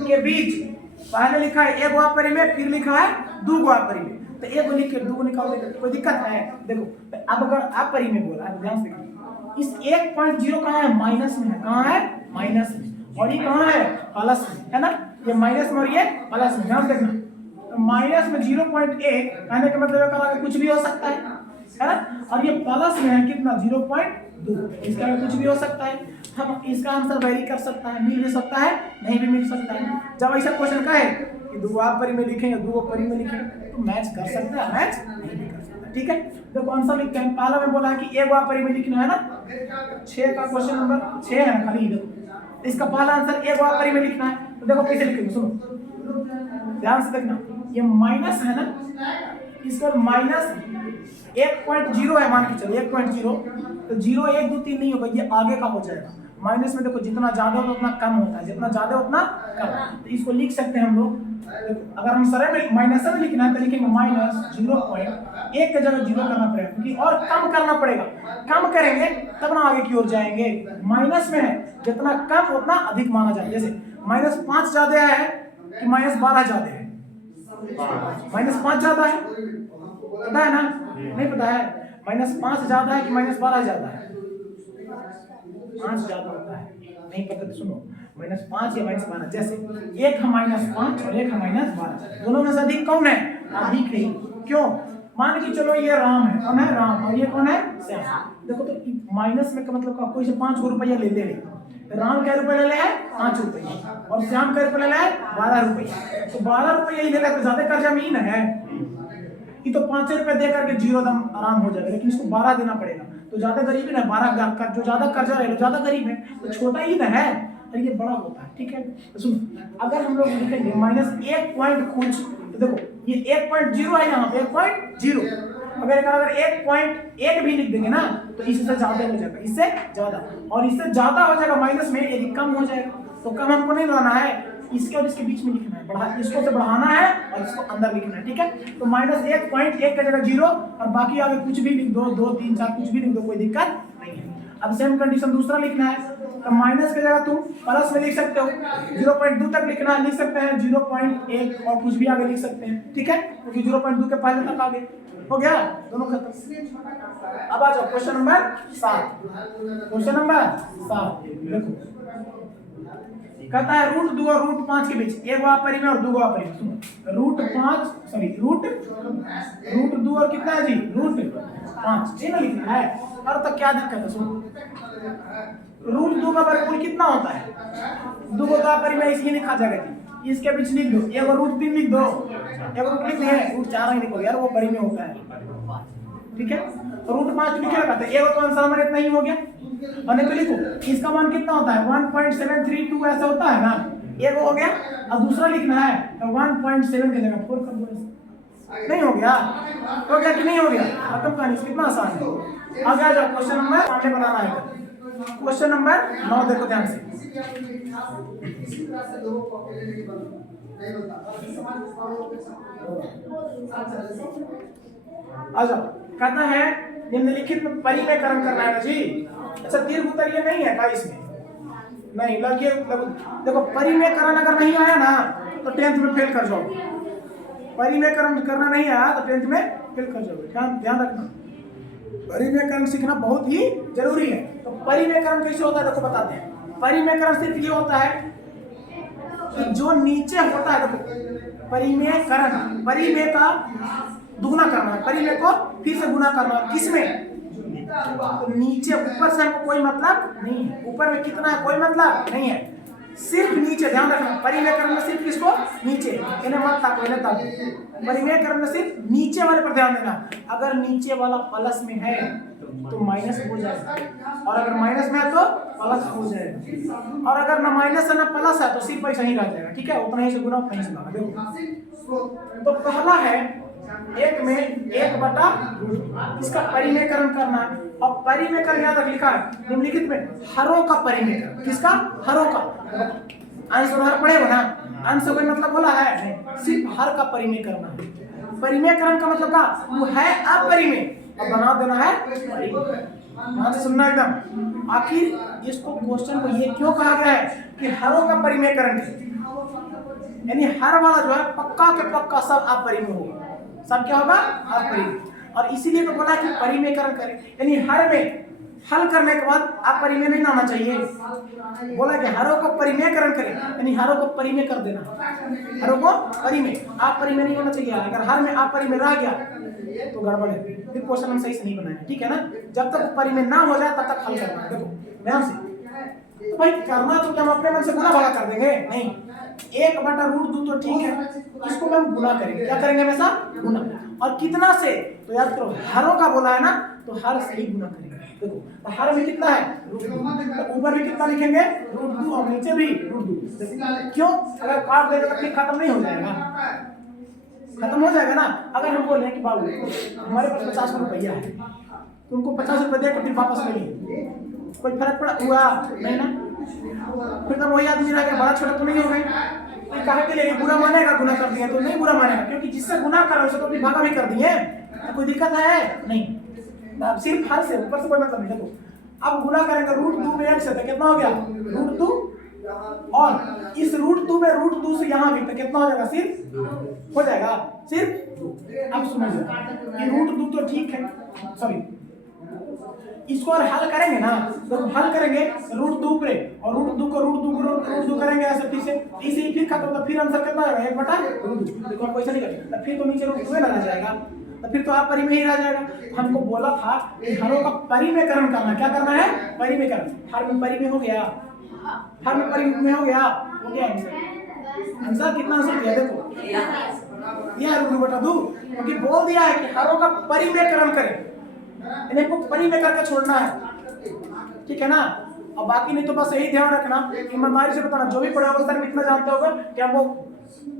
के बीच पहले लिखा है 1 गुणा परिमेय, फिर लिखा है 2 गुणा परिमेय, तो 1 को लिख के 2 को निकाल देंगे, कोई दिक्कत है। देखो अब अगर आप परिमेय बोला है, ध्यान से देखिए, इस 1.0 कहाँ है माइनस में है, कहाँ है माइनस में, और ये कहाँ है प्लस में, है ना, ये माइनस में और ये प्लस में, ध्यान देखना। तो माइनस में 0.1 कहने का मतलब है कुछ भी हो सकता है ना, और ये प्लस में है कितना 0.2, इसका कुछ भी हो सकता है। हम इसका आंसर वेरी कर सकता है, मिल भी सकता है, नहीं भी मिल सकता है। जब ऐसा क्वेश्चन कहे कि 2 आप परिमेय लिखेंगे 2 परिमेय लिखेंगे, तो मैच कर सकता है, मैच नहीं भी कर सकता, ठीक है। देखो आंसर लिखते हैं, पहला में बोला है कि 1 आप परिमेय लिखना है ना, 6 का क्वेश्चन नंबर 6 है ना, खाली देखो इसका पहला आंसर 1 आप परिमेय लिखना है, तो देखो कैसे लिखेंगे, सुनो ध्यान से देखना, ये माइनस है ना, इसको -1.0 है, मान के चलो 1.0, तो 0 1 2 3 नहीं होगा, ये आगे का हो जाएगा। माइनस में देखो जितना ज्यादा होता है उतना कम होता है, जितना ज्यादा उतना कम। तो इसको लिख सकते हैं हम लोग, अगर हम सरल में माइनस में लिखना है तो लिखेंगे -0.1 की जगह 0 करना पड़ेगा, क्योंकि और कम करना पड़ेगा। कम करेंगे तब ना आगे की ओर जाएंगे। माइनस में है, जितना कम उतना अधिक माना जाता है। जैसे -5 ज्यादा है कि -12 ज्यादा है? -5 ज्यादा है, पता है ना? नहीं पता है? -5 ज्यादा है कि -12 ज्यादा है? 5 ज्यादा होता है। नहीं पता तो सुनो, -5 या -12, जैसे एक है -5 और एक है -12, दोनों में से अधिक कौन है? अधिक है। क्यों? मान के चलो ये राम है, कौन है? राम। और ये कौन है? श्याम। देखो तो माइनस में का मतलब कोई से 5 रुपया ले ले, राम क्या रुपये ले ले है? 5 रुपये, और श्याम क्या रुपये ले ले है? 12 रुपये। तो 12 रुपये ही ले ले तो ज्यादा कर्जा में ही ना है। ये तो 5 रुपए दे करके 0 दम आराम हो जाएगा, लेकिन इसको 12 देना पड़ेगा। तो ज्यादा गरीब है ना, 12 का जो ज्यादा कर्जा रहे ज्यादा गरीब है, तो छोटा ही ना है, और ये बड़ा होता है। ठीक है, तो सुन, अगर हम लोग लिखेंगे -1 पॉइंट कुछ, तो देखो ये 1.0 है यहाँ पे 1.0, अगर 1.1 भी लिख देंगे ना तो इससे ज्यादा हो जाएगा, इससे ज्यादा, और इससे ज्यादा हो जाएगा माइनस में, यदि कम हो जाएगा तो कम हमको नहीं लाना है, इसके और इसके बीच में लिखना है, बढ़ा इसको से बढ़ाना है और इसको अंदर लिखना है। ठीक है, तो -1.1 का जगह 0 और बाकी आगे कुछ भी लिख दो, 2 3 4 कुछ भी लिख दो, कोई दिक्कत नहीं है। अब सेम कंडीशन दूसरा लिखना है, तो माइनस की जगह तुम प्लस में लिख सकते हो, 0.2 तक लिखना है, लिख सकते हैं 0.1 और कुछ भी आगे लिख सकते हैं। ठीक है, क्योंकि 0.2 के पहले तक आगे हो गया, दोनों खत्म। अब आ जाओ क्वेश्चन नंबर 7। क्वेश्चन नंबर 7 देखो, कहता है √2 और √5 के बीच एक गुणा परिमेय और 2 गुणा परिमेय। सुनो, √2 और कितना है जी? √5, ये ना लिखना है। और तो क्या दिक्कत है? सुनो, √2 का वर्गमूल कितना होता है? 2 का परिमेय इसलिए लिखा जाएगा जी, इसके बीच लिख दो, एक √3 लिख दो, एक √4 ही लिखो यार, वो परिमेय होता है। ठीक है, √5 लिखे रखा था, एक तो आंसर हमारे इतना ही हो गया। और नहीं तो लिखो इसका मान कितना होता है? 1.732 ऐसा होता है ना, एक हो गया, और दूसरा लिखना है तो 1.7 की जगह 4 कर दो। नहीं हो गया? तो क्या कि नहीं हो गया? खत्म कहानी, कितना आसान है। आगे आ जाओ, क्वेश्चन नंबर सामने बनाना है। क्वेश्चन नंबर 9 देखो ध्यान से, आ जाओ। कहता है निम्नलिखित में परिमेयकरण करना है ना जी। अच्छा, दीर्घ उत्तरीय नहीं है का इसमें? नहीं, लगिए देखो, परिमेयकरण अगर नहीं आया ना तो 10th में फेल कर जाओगे। परिमेयकरण करना नहीं आया तो 10th में फेल कर जाओगे, ध्यान रखना। परिमेयकरण सीखना बहुत ही जरूरी है। तो परिमेयकरण कैसे होता है देखो बताते हैं। परिमेयकरण सिर्फ ये होता है कि जो नीचे होता है, देखो परिमेयकरण, परिमेय का दुगुना करना है, परिमेय को फिर से गुना करना है, किसमें? तो नीचे, ऊपर से हमको कोई मतलब नहीं है, ऊपर में कितना है कोई मतलब नहीं है, सिर्फ नीचे। ध्यान रखना, परिमेयकरण में सिर्फ किसको? नीचे, इन्हें मत ताको, इन्हें ताको। परिमेयकरण में सिर्फ नीचे वाले पर ध्यान देना। अगर नीचे वाला प्लस में है तो माइनस हो जाएगा, और अगर माइनस में है तो प्लस हो जाएगा, और अगर ना माइनस है ना प्लस है तो सिर्फ ऐसा ही रह जाएगा। ठीक है, उतना ही से गुना, उतना ही से भागा। देखो तो पहला है 1 में 1/√2, इसका परिमेयकरण करना है। और परिमेयकरण यहाँ तक लिखा है निम्नलिखित में हरों का परिमेयकरण, किसका? हरों का। अंश और हर पढ़े हो ना, अंश कोई मतलब बोला है? सिर्फ हर का परिमेय करना है। परिमेयकरण का मतलब का वो है अपरिमेय, और बना देना है परिमेय। ध्यान से सुनना एकदम। आखिर इसको क्वेश्चन को ये क्यों कहा गया है कि हरों का परिमेयकरण, यानी हर वाला जो है पक्का के पक्का सब अपरिमेय होगा, सब क्या होगा? अपरिमेय। और इसीलिए तो बोला कि परिमेयकरण करें, यानी हर में हल करने के बाद अपरिमेय नहीं आना चाहिए। बोला कि हरों को परिमेयकरण करें, यानी हरों को परिमेय कर देना, हरों को परिमेय, अपरिमेय नहीं होना चाहिए। अगर हर में अपरिमेय रह गया तो गड़बड़ है, फिर क्वेश्चन हम सही से नहीं बनाएंगे। ठीक है ना, जब तक परिमेय ना हो जाए तब तक हल करना है। देखो ध्यान से, तो भाई करना तो क्या हम अपने मन से गुना भागा कर देंगे? नहीं, 1/√2 तो ठीक है, इसको हम गुना करेंगे। क्या करेंगे? हमेशा गुना। और कितना से? तो याद करो, हरों का बोला है ना, तो हर से ही गुना करेंगे। देखो तो हर में कितना है? √2, तो ऊपर भी कितना लिखेंगे? √2, और नीचे भी √2। क्यों? अगर काट देगा तो फिर खत्म नहीं हो जाएगा। खत्म हो जाएगा ना। अगर हम बोले कि बाबू हमारे पास 50 रुपया है, तुमको 50 रुपये दे के फिर वापस ले लिए, कोई फर्क पड़ा हुआ नहीं ना? फिर तो वही आदमी रह गया, बड़ा छोटा तो नहीं हो गए। तो कहा के लिए बुरा मानेगा, गुनाह कर दिया तो नहीं बुरा मानेगा, क्योंकि जिससे गुनाह कर रहा है उसे तो अपनी भागा भी कर दिए, तो कोई दिक्कत है नहीं। अब सिर्फ हर से ऊपर से कोई मतलब नहीं। देखो अब गुनाह करेंगे, रूट 2 में 1 से तो कितना हो गया रूट 2, और इस रूट 2 में रूट 2 से यहाँ भी तो कितना हो जाएगा, सिर्फ हो जाएगा सिर्फ। अब समझिए ये रूट 2 तो ठीक है, सॉरी इसको और हल करेंगे ना, तो हल करेंगे रूट 2 पे, और रूट 2 को रूट 2 करेंगे ऐसे फिर से इसे फिर खत्म, तो फिर आंसर कितना आएगा 1/√2। देखो हम पैसा नहीं करेंगे तो फिर तो नीचे रूट 2 रह जाएगा, तो फिर तो आप परिमेय ही रह जाएगा। हमको बोला था कि हरों का परिमेयकरण करना, क्या करना है परिमेयकरण। हर में परिमेय हो गया, हर में परिमेय हो गया आंसर कितना आंसर दिया देखो यह √2, क्योंकि बोल दिया है कि हरों का परिमेयकरण करें, इन्हें को परिमेय करके छोड़ना है, ठीक है ना। और बाकी नहीं तो बस यही ध्यान रखना, ईमानदारी से बताना, जो भी पढ़ा होगा सर इतना जानते होगा कि हम वो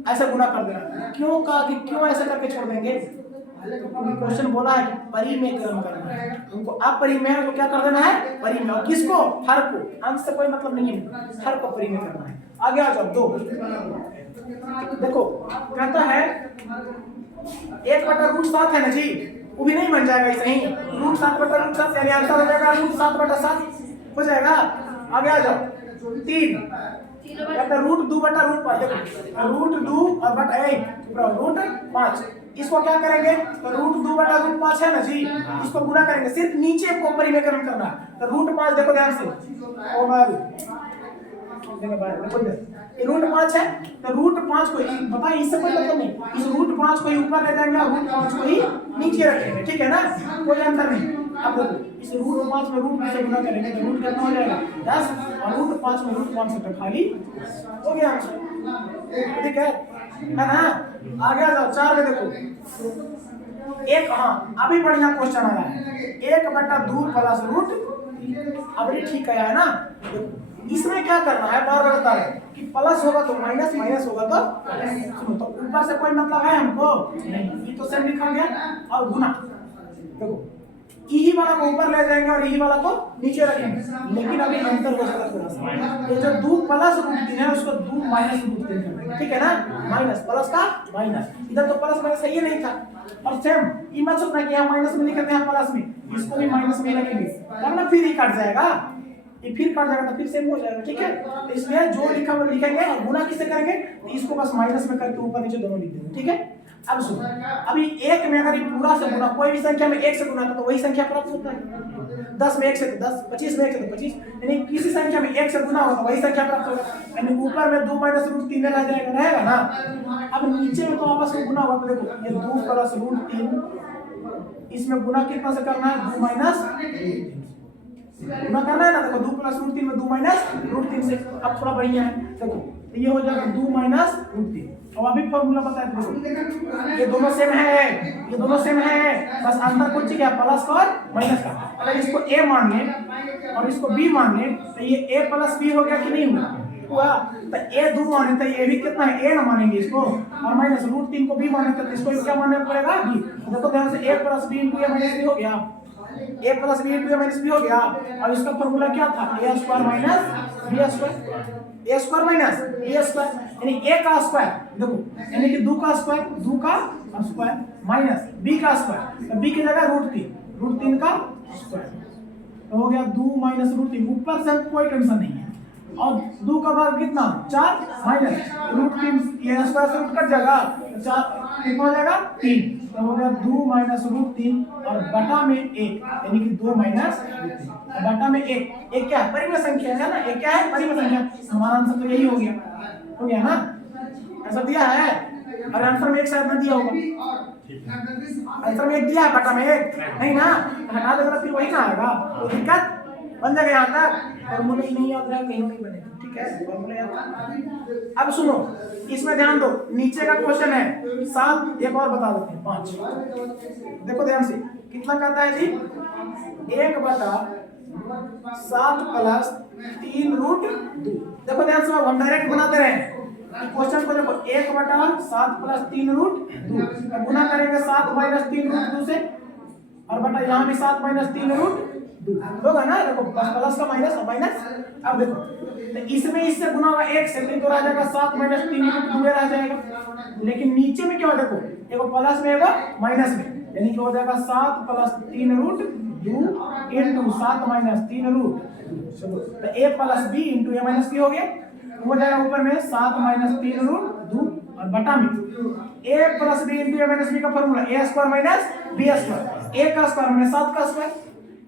ऐसा गुनाह कर देना, क्यों कहा कि क्यों ऐसा करके छोड़ देंगे, क्वेश्चन बोला है कि परिमेयकरण करना है, उनको अपरिमेय को क्या कर देना है परिमेय, और किसको हर को, अंश से कोई मतलब नहीं है, हर को परिमेय करना है। आगे आ जाओ 2, देखो कहता है 1/√7 है ना जी, वो भी नहीं बन जाएगा ऐसे ही, √7/√7 यानी आंसर हो जाएगा √7/7 हो जाएगा। आगे आ जाओ 3, कहता है √2/√5, देखो √2 और √8 इसको क्या करेंगे, तो √2/√5 है ना जी, इसको गुना करेंगे, सिर्फ नीचे को परिमेयकरण करना है, तो √5 देखो ध्यान से ये √5 है, तो √5 को बताइए इससे कोई मतलब नहीं, इस √5 को ही ऊपर ले जाएंगे और √5 को ही नीचे रखेंगे, ठीक है ना, कोई अंतर नहीं। अब देखो इस √5 में √2 से गुना करेंगे तो रूट कितना हो जाएगा 10, और √5 में √5 से तो खाली हो गया आंसर, ठीक है ना। आगे आ जाओ 4 में देखो एक, हाँ अभी बढ़िया क्वेश्चन आ रहा है 1/2 प्लस √, अब ये ठीक आया है ना। इसमें क्या करना है, बार बार बता रहे कि प्लस होगा तो माइनस, माइनस होगा तो प्लस। सुनो तो ऊपर से कोई मतलब है हमको नहीं, ये तो सेम लिखा गया, और गुना देखो यही वाला को ऊपर ले जाएंगे और यही वाला को नीचे रखेंगे, लेकिन अभी अंतर हो जाएगा थोड़ा सा, ये जो 2 प्लस √3 है उसको 2 माइनस √3 कर देंगे, ठीक है ना, माइनस प्लस का माइनस, इधर तो प्लस माइनस सही नहीं था, और सेम ये मत सोचना कि यहाँ माइनस में लिखे थे यहाँ प्लस में, इसको भी माइनस में रखेंगे तब ना फिर ही कट जाएगा, ये फिर कट जाएगा तो फिर सेम हो जाएगा, ठीक है। तो इसलिए जो लिखा वो लिखेंगे और गुना किससे करेंगे, तो इसको बस माइनस में करके ऊपर नीचे दोनों लिख देंगे, ठीक है। अब सुनो अभी 1 में अगर ये पूरा से गुना, कोई भी संख्या में 1 से गुना तो वही संख्या प्राप्त होता है, 10 में 1 से तो 10, 25 में 1 से तो 25, यानी किसी संख्या में 1 से गुना होगा तो वही संख्या प्राप्त होगा, यानी ऊपर में 2 माइनस √3 रह जाएगा, रहेगा ना। अब नीचे में तो आपस में गुना होगा, तो देखो ये 2 प्लस √3, इसमें गुना कितना से करना है 2 माइनस गुना करना है ना, देखो 2 प्लस √3 में 2 माइनस √3 से, अब थोड़ा बढ़िया है देखो ये हो जाएगा 2 माइनस √3, अब अभी फॉर्मूला पता है देखो ये दोनों सेम है, ये दोनों सेम है, बस अंतर कुछ क्या प्लस का और माइनस का। अगर इसको a मान ले और इसको b मान ले तो ये a प्लस b हो गया कि नहीं हुआ, तो a 2 माने तो ये भी कितना है a ना मानेंगे इसको, और माइनस √3 को b माने तो इसको क्या मानना पड़ेगा b, देखो ध्यान से a plus b into a minus b हो गया, a plus b into a minus b हो गया, और इसका फॉर्मूला क्या था a square minus b square, a square minus a square, यानी a का स्क्वायर देखो, यानी कि 2 का स्क्वायर, 2 का स्क्वायर माइनस b का स्क्वायर, तो b की जगह √3 का स्क्वायर, तो हो गया 2 माइनस √3, ऊपर से कोई टेंशन नहीं है, और 2 का वर्ग कितना 4 माइनस √3, ये स्क्वायर से रूट कट जाएगा, 4 कितना हो जाएगा 3, तो हो गया 2 माइनस √3 और बटा में 1, यानी कि 2 माइनस √3 बटा में 1, एक क्या है परिमेय संख्या है ना, एक क्या है परिमेय संख्या, हमारा आंसर तो यही हो गया ना, आंसर दिया है, और आंसर में 1 शायद ना दिया होगा, आंसर में 1 दिया है बटा में 1 नहीं ना, हटा देगा फिर वही ना आएगा, तो दिक्कत बन जाएगा यहाँ तक, फॉर्मूला ही नहीं याद रहा कहीं नहीं बनेगा, ठीक है फॉर्मूला याद। अब सुनो इसमें ध्यान दो, नीचे का क्वेश्चन है 7, एक और बता देते हैं 5, देखो ध्यान से कितना कहता है जी 1/7 प्लस 3 √2, देखो ध्यान से हम डायरेक्ट बनाते रहे, क्वेश्चन को देखो 1/7 प्लस 3 रूट 2, गुना करेंगे 7 माइनस 3 रूट 2 से, और बटा यहाँ भी 7 माइनस 3 रूट 2 होगा ना। देखो प्लस का माइनस और माइनस। अब देखो तो इसमें इससे गुना होगा 1 से, तो रह जाएगा 7 माइनस 3 रूट 2 रह जाएगा। लेकिन नीचे में क्या हो, देखो एगो प्लस में एगो माइनस में, यानी कि हो जाएगा 7 plus 3 root 2 into 7 minus 3 root, तो a plus b into a minus b हो गया। हो जाएगा ऊपर में 7 माइनस 3 रूट 2 और बटा में a plus b into a minus b का formula a square minus b square. a का स्क्वायर माइनस 7 का स्क्वायर,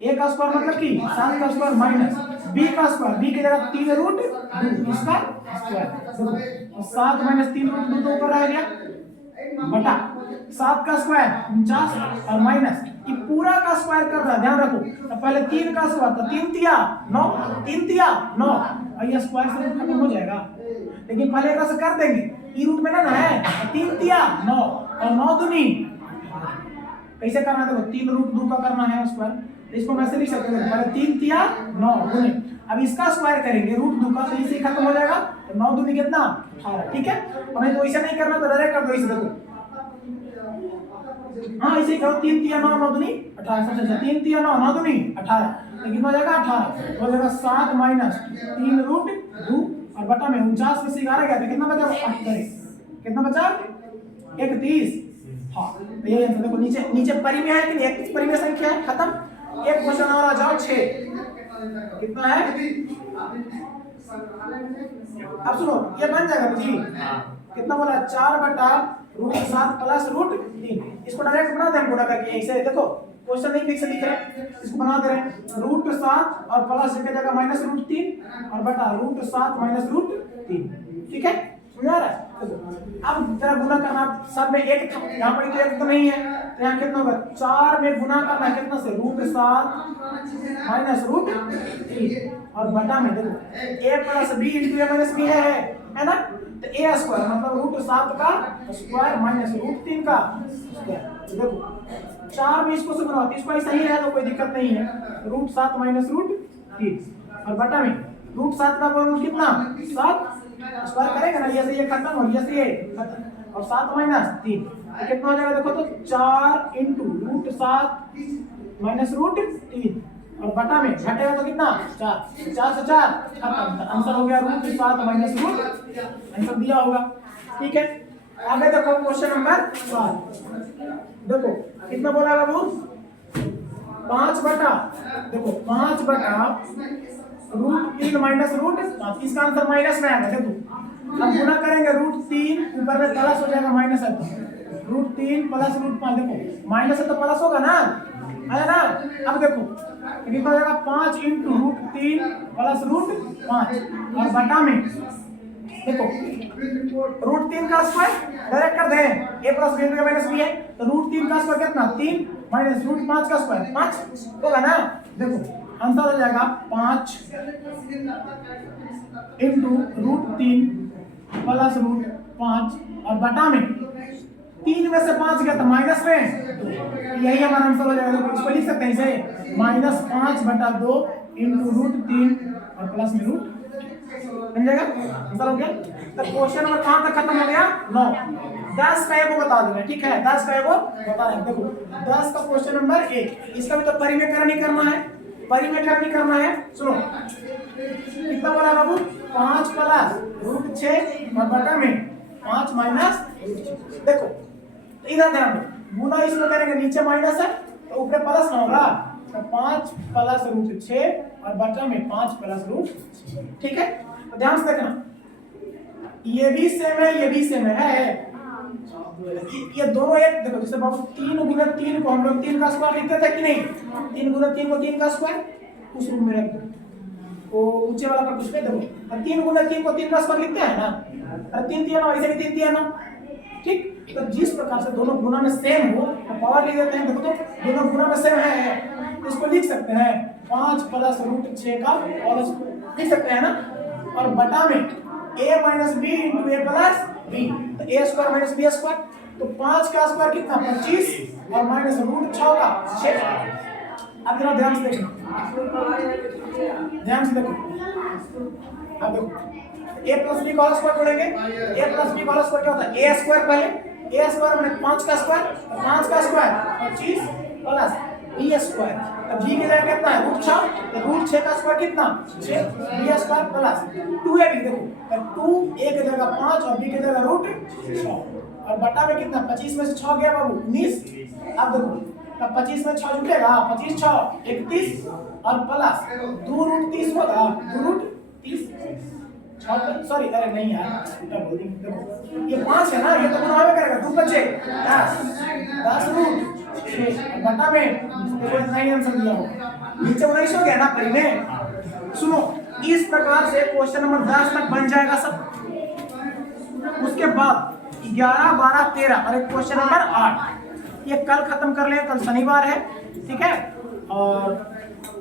a का स्क्वायर मतलब कि 7 का स्क्वायर माइनस b का स्क्वायर, b की जगह 3 रूट 2 इसका स्क्वायर, 7 माइनस 3 रूट 2 तो ऊपर आ गया बटा 7 का स्क्वायर 49 और माइनस ये पूरा का स्क्वायर कर रहा है, ध्यान रखो। तो पहले 3 का स्क्वायर, तो 3 तिया 9, 3 तिया 9, और ये स्क्वायर से रूट खत्म हो जाएगा। लेकिन पहले का से कर देंगे, ई रूट में ना है, तो 3 तिया 9 और 9 दूनी कैसे करना है, देखो 3 रूट 2 का करना है स्क्वायर, तो इसको मैं ऐसे लिख सकते हैं, पहले 3 तिया 9 गुने, अब इसका स्क्वायर करेंगे रूट 2 का, तो इसे खत्म हो जाएगा, तो 9 दूनी कितना 18, ठीक है। और नहीं तो ऐसा नहीं करना तो डायरेक्ट कर दो इसे, देखो हाँ इसे करो 3 तिया 9 9 दूनी 18, सबसे अच्छा 3 तिया 9 9 दूनी 18, लेकिन हो जाएगा 18, हो जाएगा 7 माइनस 3 रूट 2 और बटा में 49 में से 11 गया, तो कितना बचा 8 करे, कितना बचा 31। हाँ तो ये आंसर देखो, नीचे नीचे परिमेय है कि नहीं, एक परिमेय संख्या है, खत्म। एक क्वेश्चन और आ जाओ 6, कितना है, अब सुनो ये बन जाएगा जी, कितना बोला 4/√7 प्लस √3, इसको डायरेक्ट बना दें गुणा करके, ऐसे देखो क्वेश्चन नहीं फिक्स दिख रहा है, इसको बना दे रहे हैं √7 और प्लस की जगह माइनस √3 और बटा √7 माइनस √3, ठीक है समझ आ रहा है। अब जरा गुना करना, सब में एक था, यहाँ पर तो एक तो नहीं है, तो यहाँ कितना होगा 4 में गुना करना है कितना से √7 माइनस √3 और बटा में देखो a plus b into a minus b है ना, तो a स्क्वायर मतलब √7 का स्क्वायर माइनस √3 का स्क्वायर, देखो 4 में इसको से बनाओ, इसको ऐसा ही है तो कोई दिक्कत नहीं है, √7 माइनस √3 और बटा में √7 का वर्गमूल कितना 7 स्क्वायर करेगा ना, ये से ये खत्म और ये से ये खत्म, और 7 माइनस 3 तो कितना हो जाएगा, देखो तो 4 इंटू √7 माइनस √3 और बटा में घटेगा तो कितना 4, 4 से 4 खत्म, आंसर हो गया √7 माइनस √, आंसर दिया होगा, ठीक है। आगे देखो क्वेश्चन नंबर 7, देखो कितना बोला बाबू 5 बटा, देखो 5 बटा √3 माइनस √5, इसका आंसर माइनस में आएगा। देखो अब गुना करेंगे √3 ऊपर में प्लस हो जाएगा माइनस है, √3 प्लस √5, देखो माइनस है तो प्लस होगा ना, है ना। अब देखो कितना हो जाएगा 5 इंटू √3 प्लस √5 और बटा में देखो √3 का स्क्वायर डायरेक्ट कर दें, a plus b into a minus b है, तो √3 का स्क्वायर कितना 3 माइनस √5 का स्क्वायर 5 होगा ना। देखो आंसर हो जाएगा 5 इंटू √3 प्लस √5 और बटा में 3 में से 5 गया तो माइनस में, यही हमारा आंसर हो जाएगा। इसको लिख सकते हैं इसे -5/2 इंटू √3 और प्लस में रूट बन जाएगा, आंसर हो गया। तो क्वेश्चन नंबर कहां तक खत्म हो गया 9, 10 का एगो बता दूंगा, ठीक है 10 का एगो बता रहे हैं। देखो 10 का क्वेश्चन नंबर 1, इसका भी तो परिमेयकरण ही करना है, परिमेयकरण ही करना है। सुनो कितना बोला बाबू 5 प्लस √6 और बटा में 5 माइनस, देखो तो इधर ध्यान दो, गुना इसमें करेंगे नीचे माइनस है तो ऊपर प्लस ना होगा, तो 5 प्लस √6 और बटा में 5 प्लस √6, ठीक है। तो ध्यान से देखना, ये भी सेम है ये भी सेम है, ये दोनों एक, देखो जैसे बाबू 3 गुना 3 को हम लोग 3 का स्क्वायर लिखते थे कि नहीं, 3 गुना 3 को 3 का स्क्वायर उस रूप में रख दो, वो ऊंचे वाला पर कुछ पे देखो, 3 गुना 3 को 3 का स्क्वायर लिखते हैं ना, अरे 3 3 ना ऐसे 3 3 ना, ठीक। तो जिस प्रकार से दोनों गुना में सेम हो तो पावर लिख देते हैं, देखो तो दोनों गुना में सेम है तो इसको लिख सकते हैं 5 प्लस √6 का और लिख सकते हैं ना, और बटा में a minus b into a plus b, तो a square minus b square, तो 5 का स्क्वायर कितना 25 और माइनस √6 का 6, अब जरा ध्यान से देखना, ध्यान से देखो। अब देखो a प्लस बी का होल स्क्वायर जोड़ेंगे, a प्लस बी का होल स्क्वायर क्या होता है, a स्क्वायर पहले, a स्क्वायर माने 5 का स्क्वायर, 5 का स्क्वायर 25 प्लस b स्क्वायर। अब b की जगह कितना है, √6, तो √6 का स्क्वायर कितना 6, b स्क्वायर प्लस 2ab। देखो 2 a की जगह 5 और b की जगह √6 और बटा में कितना, 25 में से 6 गया बाबू 19। अब देखो तब 25 में 6 जुटेगा, 25 6 31 और प्लस 2√30 होगा, 2√30 सॉरी, अरे नहीं यार देखो ये 5 है ना, ये तो गुणा में करेगा, 2 बचे 10 √6 बटा में देखो इतना ही आंसर दिया हो, नीचे 19 हो गया ना परी में। सुनो इस प्रकार से क्वेश्चन नंबर 10 तक बन जाएगा सब। उसके बाद 11 12 13 और एक क्वेश्चन नंबर 8 ये कल खत्म कर लें, कल शनिवार है, ठीक है। और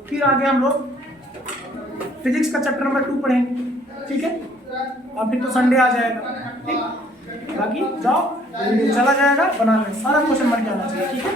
फिर आगे हम लोग फिजिक्स का चैप्टर नंबर 2 पढ़ेंगे, ठीक है। और फिर तो संडे आ जाएगा, ठीक। बाकी जाओ चला जाएगा, बना लें, सारा क्वेश्चन बन के आना चाहिए, ठीक है।